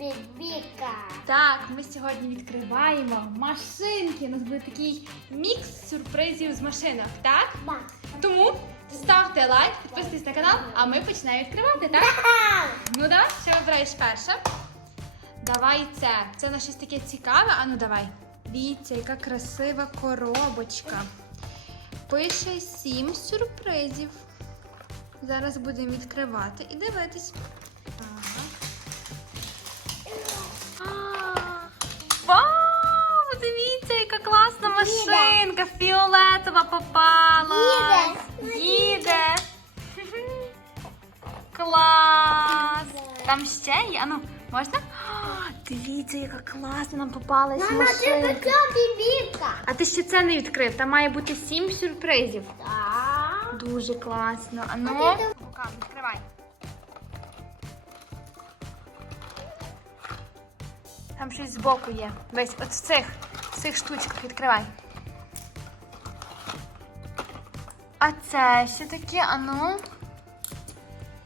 бібіка. Так, ми сьогодні відкриваємо машинки. У нас буде такий мікс сюрпризів з машинок, так? Так. Тому ставте лайк, підписуйтесь на канал, а ми починаємо відкривати, так? Ну давай, що вибираєш перше? Давай це. Це на щось таке цікаве. А ну давай. Дивіться, яка красива коробочка. Пише сім сюрпризів. Зараз будемо відкривати і дивитись. Машинка! Фіолетова попала! Їде. Їде! Клас! Там ще є. Ану, можна? О, Дивіться, яка класна нам попалась Мама, це машинка. така бібіка. А ти ще це не відкрив. Там має бути сім сюрпризів. Так. Дуже класно. А ну, А ти там- відкривай. Там щось збоку є. Весь, от в цих, в цих штучках відкривай. А це що таке? А ну?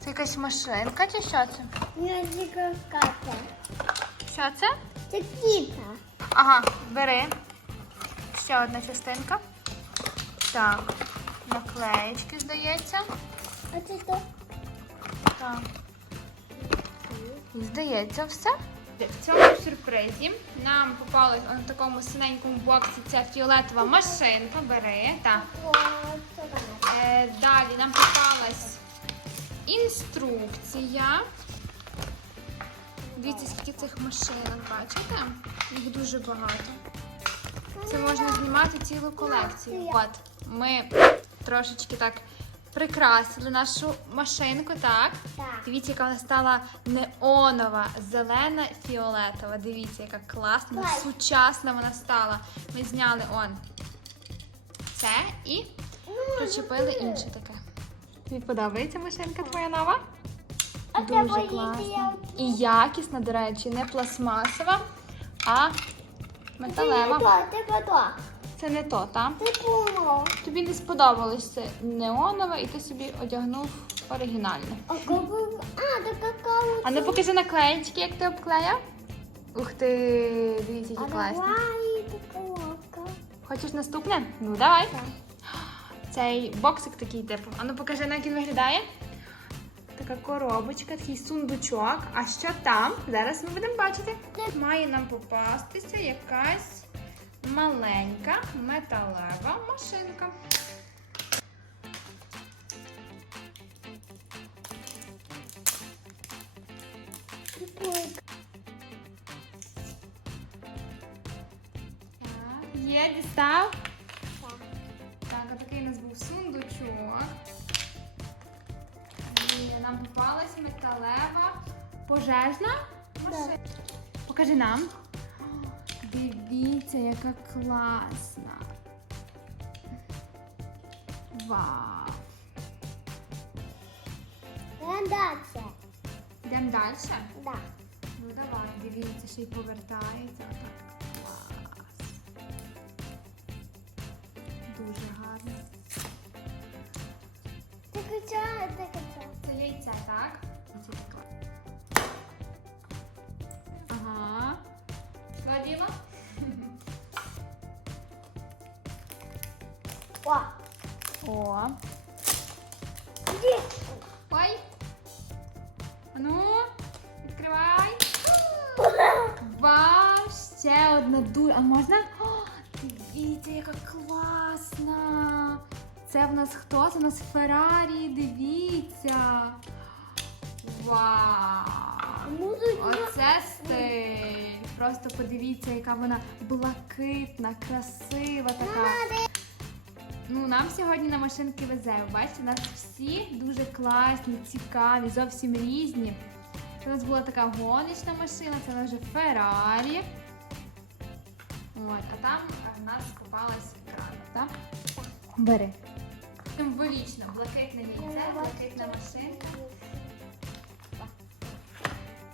Це якась машинка чи що це? Не дікавката. Що це? Це кіта. Ага, бери. Ще одна частинка. Так. Наклеєчки, здається. А це то? Так. Здається, все. В цьому сюрпризі нам попалось на такому синенькому боксі ця фіолетова машинка. Бери. Так. Е, далі нам попалась інструкція. Дивіться, скільки цих машинок, бачите? Їх дуже багато. Це можна знімати цілу колекцію. От, ми трошечки так прикрасили нашу машинку, так? Так. Дивіться, яка вона стала неонова, зелена, фіолетова. Дивіться, яка класна, Ой. сучасна вона стала. Ми зняли он це і причепили інше таке. Тобі подобається машинка твоя нова? Дуже класна. І якісна, до речі, не пластмасова, а металева. Це не то, не так? Це було. Тобі не сподобалось це неонове, і ти собі одягнув оригінальне. А коли... А. А ну покажи наклеєчки, як ти обклеїв. Ух ти, дивіться, які класні. давай такого. Хочеш наступне? Ну давай. Цей боксик такий типу. А ну покажи, як він виглядає. Така коробочка, такий сундучок. А що там? Зараз ми будемо бачити. Має нам попастися якась маленька металева машинка. Так, є, дістав. Так, а такий у нас був сундучок. І нам попалась металева пожежна машина. Покажи нам. Дивіться, яка класна. Вау. Гандація. Йдемо далі. Да. Ну давай, дивіться, ще й повертається. Так, клас. Дуже гарно. Ти качає, ти качає. Це яйце, так? Ага. Що О, О. іди. Ой. А Ну, відкривай. Вау, ще одна дуже. А можна? О, дивіться, яка класна. Це в нас хто? Це в нас Феррарі, дивіться. Вау. Оце стиль. Просто подивіться, яка вона блакитна, красива така. Ну, нам сьогодні на машинки везе. Бачите, у нас всі дуже класні, цікаві, зовсім різні. Це у нас була така гоночна машина, це у нас вже Феррарі. От, а там в нас крана, так? Бери. Символічно, блакитне яйце, блакитна машинка.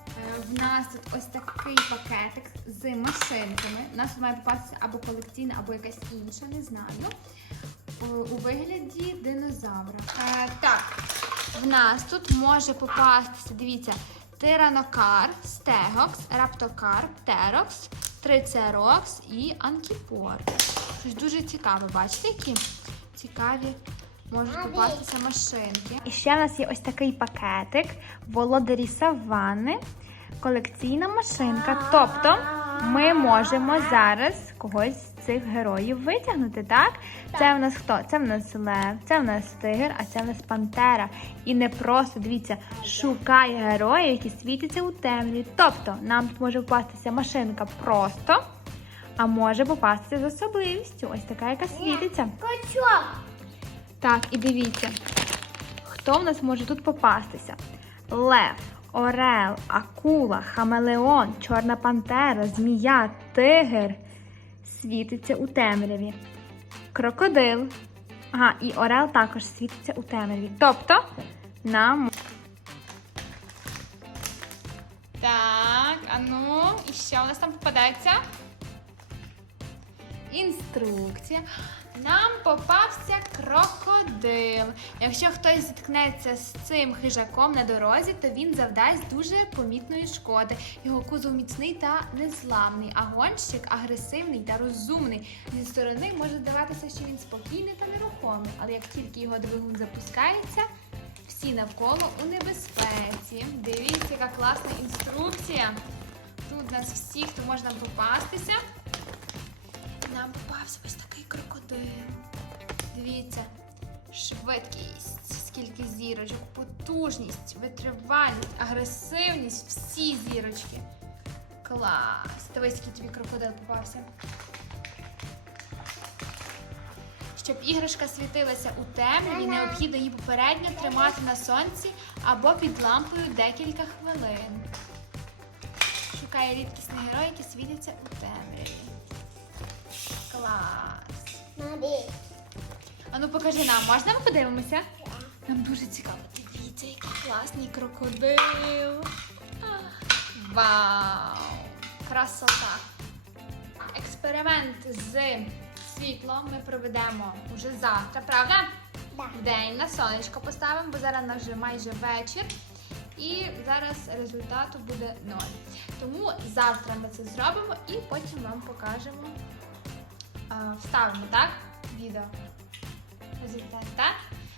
Е, В нас тут ось такий пакетик з машинками. У нас тут має попастися або колекційна, або якась інша, не знаю. У вигляді динозавра. Е, так, в нас тут може попастися, дивіться, Тиранокар, Стегокс, Раптокар, Птерокс, Трицерокс і Анкіпор. Щось дуже цікаве, бачите, які цікаві можуть попастися машинки. І ще в нас є ось такий пакетик володарі саванни, колекційна машинка. Тобто ми можемо зараз когось цих героїв витягнути, так? Це в нас хто? Це в нас лев, це в нас тигр, а це в нас пантера. І не просто дивіться, шукає героїв, які світяться у темряві. Тобто нам тут може попастися машинка просто, а може попастися з особливістю. Ось така, яка світиться. Качок. Так, і дивіться, хто в нас може тут попастися? Лев, орел, акула, хамелеон, чорна пантера, змія, тигр світиться у темряві. Крокодил. Ага, і орел також світиться у темряві. Тобто нам. Так, а ну, і що у нас там попадається? Інструкція. Нам попався крокодил. Якщо хтось зіткнеться з цим хижаком на дорозі, то він завдасть дуже помітної шкоди. Його кузов міцний та незламний, а гонщик агресивний та розумний. Зі сторони може здаватися, що він спокійний та нерухомий, але як тільки його двигун запускається, всі навколо у небезпеці. Дивіться, яка класна інструкція. Тут у нас всі, хто може нам попастися. Нам попався ось такий крокодил. Дивіться, швидкість, скільки зірочок, потужність, витривалість, агресивність, всі зірочки. Клас! Дивись, який тобі крокодил попався. Щоб іграшка світилася у темряві, необхідно її попередньо тримати на сонці або під лампою декілька хвилин. Шукає рідкісний герой, які світяться у темряві. Клас. Смотри. А ну покажи нам, можна ми подивимося? Нам дуже цікаво. Дивіться, який класний крокодил. Вау! Красота! Експеримент з світлом ми проведемо уже завтра, правда? Да. День на сонечко поставимо, бо зараз на вже майже вечір. І зараз результату буде ноль. Тому завтра ми це зробимо і потім вам покажемо. А, Вставимо, так? Відео. Результат, так?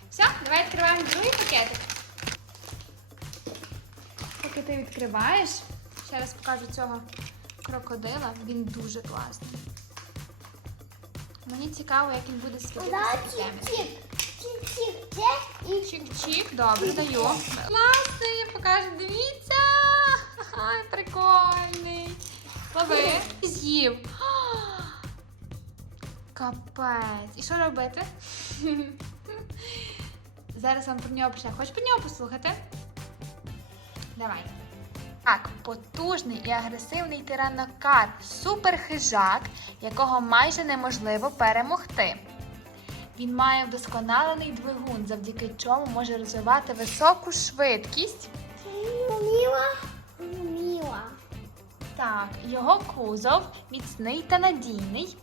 Все, давай відкриваємо другий пакетик. Поки ти відкриваєш, ще раз покажу цього крокодила. Він дуже класний. Мені цікаво, як він буде світитися в темряві. чик-чик. Добре, даю. Класний, покажу, дивіться. Ай, прикольний. Лови. З'їв. Капець. І що робити? Зараз вам про нього пише. Хочеш про нього послухати? Давай. Так, потужний і агресивний тиранокар, суперхижак, якого майже неможливо перемогти. Він має вдосконалений двигун, завдяки чому може розвивати високу швидкість. Мила. Мила. Так, його кузов міцний та надійний,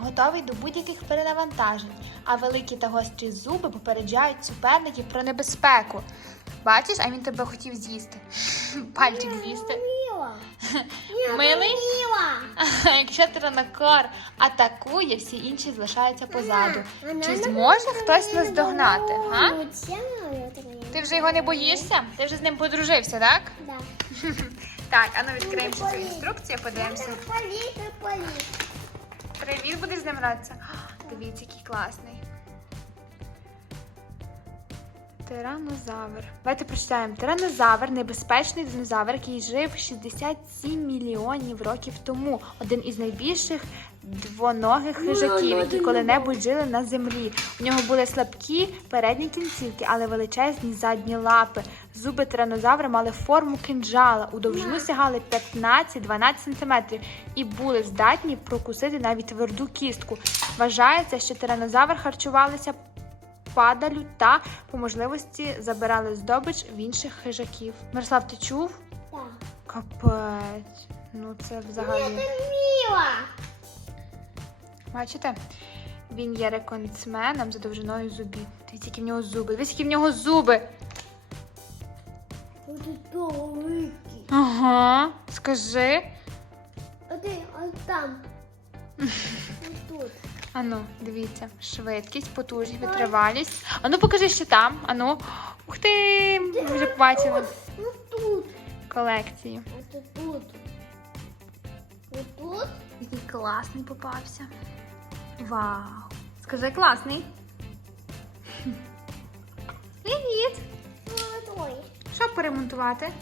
готовий до будь-яких перенавантажень, а великі та гострі зуби попереджають суперників про небезпеку. Бачиш, а він тебе хотів з'їсти. Пальчик з'їсти. Милий? Якщо тиранокар атакує, всі інші залишаються позаду. Чи зможе хтось наздогнати? Га? моя. Ти вже його не боїшся? Ти вже з ним подружився, так? Да. Так, а ну відкриємо цю інструкцію, подивимося. Привіт, буде з ним гратися? Дивіться, який класний. Тиранозавр. Давайте прочитаємо. Тиранозавр небезпечний динозавр, який жив 67 мільйонів років тому. Один із найбільших двоногих хижаків, які коли-небудь жили на землі. У нього були слабкі передні кінцівки, але величезні задні лапи. Зуби тиранозавра мали форму кинджала, у довжину сягали 15-12 см і були здатні прокусити навіть тверду кістку. Вважається, що тиранозавр харчувалися падалю та по можливості забирали здобич в інших хижаків. Мирослав, ти чув? Так. Капець. Ну це взагалі. Це мила. Бачите? Він є рекордсменом за довжиною зубів. Дивіться, які в нього зуби. Дивіться, які в нього зуби. Ага. Скажи. Один, ось там. Тут. Ану, дивіться, швидкість, потужність, витривалість. Ану, покажи, що там. Ану. Ух ти! Ми вже побачили Ну тут. колекцію. Ось тут. Ось тут. Який класний попався. Вау! Скажи класний. Привіт! Молодой. Що поремонтувати?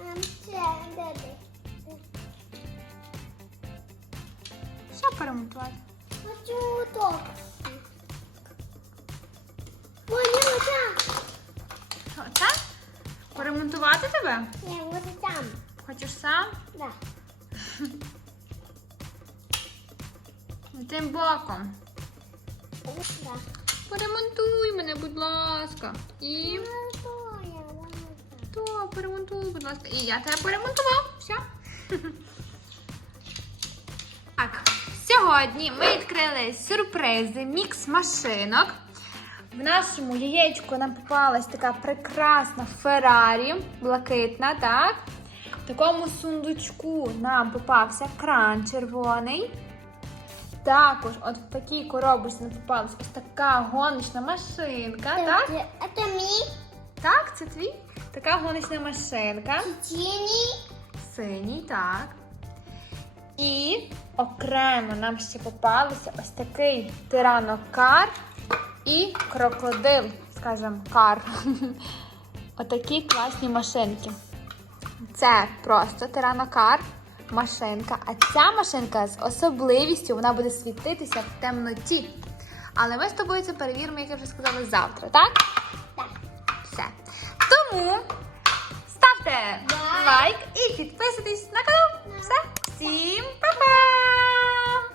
Ем, Це. Що поремонтувати? Хочу так. Там. Оце? Поремонтувати тебе? Ні, ось там. Хочеш сам? Да. Тим боком. Поремонтуй мене, будь ласка. І. То, поремонтуй, будь ласка. І я тебе поремонтував. Все. Так, сьогодні ми відкрили сюрпризи, мікс машинок. В нашому яєчку нам попалась така прекрасна Феррарі, блакитна, так? В такому сундучку нам попався кран червоний. Також от в такій коробочці нам попалась ось така гоночна машинка, так? А це мій Так, це твій. Така гоночна машинка. тіні. Синій, так. І окремо нам ще попалися ось такий тиранокар і крокодил, скажімо, кар. Отакі класні машинки. Це просто тиранокар машинка, а ця машинка з особливістю вона буде світитися в темноті. Але ми з тобою це перевіримо, як я вже сказала, завтра, так? Так. Все. Тому ставте Лайк. і підписуйтесь на канал. Все. Всім